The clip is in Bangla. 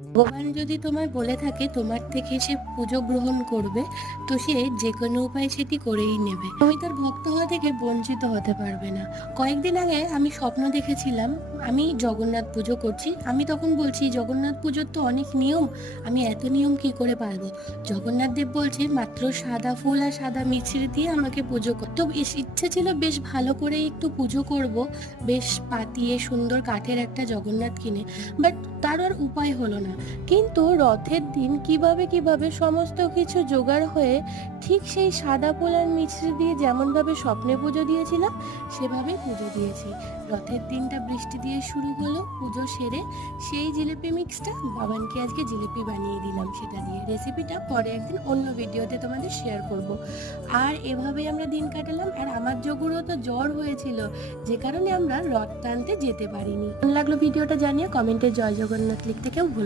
ভগবান যদি তোমায় বলে থাকে তোমার থেকে সে পুজো গ্রহণ করবে, তো সে যে কোনো উপায় সেটি করেই নেবে। তুমি তার ভক্ত হওয়া থেকে বঞ্চিত হতে পারবে না। কয়েকদিন আগে আমি স্বপ্ন দেখেছিলাম আমি জগন্নাথ পুজো করছি। আমি তখন বলছি জগন্নাথ পুজোর তো অনেক নিয়ম, আমি এত নিয়ম কি করে পারবো। জগন্নাথ দেব বলছে মাত্র সাদা ফুল আর সাদা মিছরি দিয়ে আমাকে পুজো কর। তো বেশ ইচ্ছে ছিল বেশ ভালো করে একটু পুজো করব, বেশ পাতিয়ে সুন্দর কাঠের একটা জগন্নাথ কিনে, বাট তার আর উপায় হলো না। কিন্তু রথের দিন কিভাবে সমস্ত কিছু জোগাড় হয়ে ঠিক সেই সাদা ফুল আর মিছরি দিয়ে যেমনভাবে স্বপ্নে পুজো দিয়েছিলাম সেভাবেই পুজো দিয়েছি। রথের দিনটা বৃষ্টি দিয়ে শুরু হলো, পুজো সেরে সেই জিলিপি মিক্সটা বাবানকে আজকে জিলিপি বানিয়ে দিলাম, সেটা দিয়ে। রেসিপিটা পরে একদিন অন্য ভিডিওতে তোমাদের শেয়ার করব। আর এভাবেই আমরা দিন কাটালাম। আর আমার যোগুরও তো জ্বর হয়েছিল, যে কারণে আমরা রথ টানতে যেতে পারিনি। কেমন লাগলো ভিডিওটা জানিয়ে কমেন্টে জয় জগন্নাথ লিখতে কেউ ভুলো না।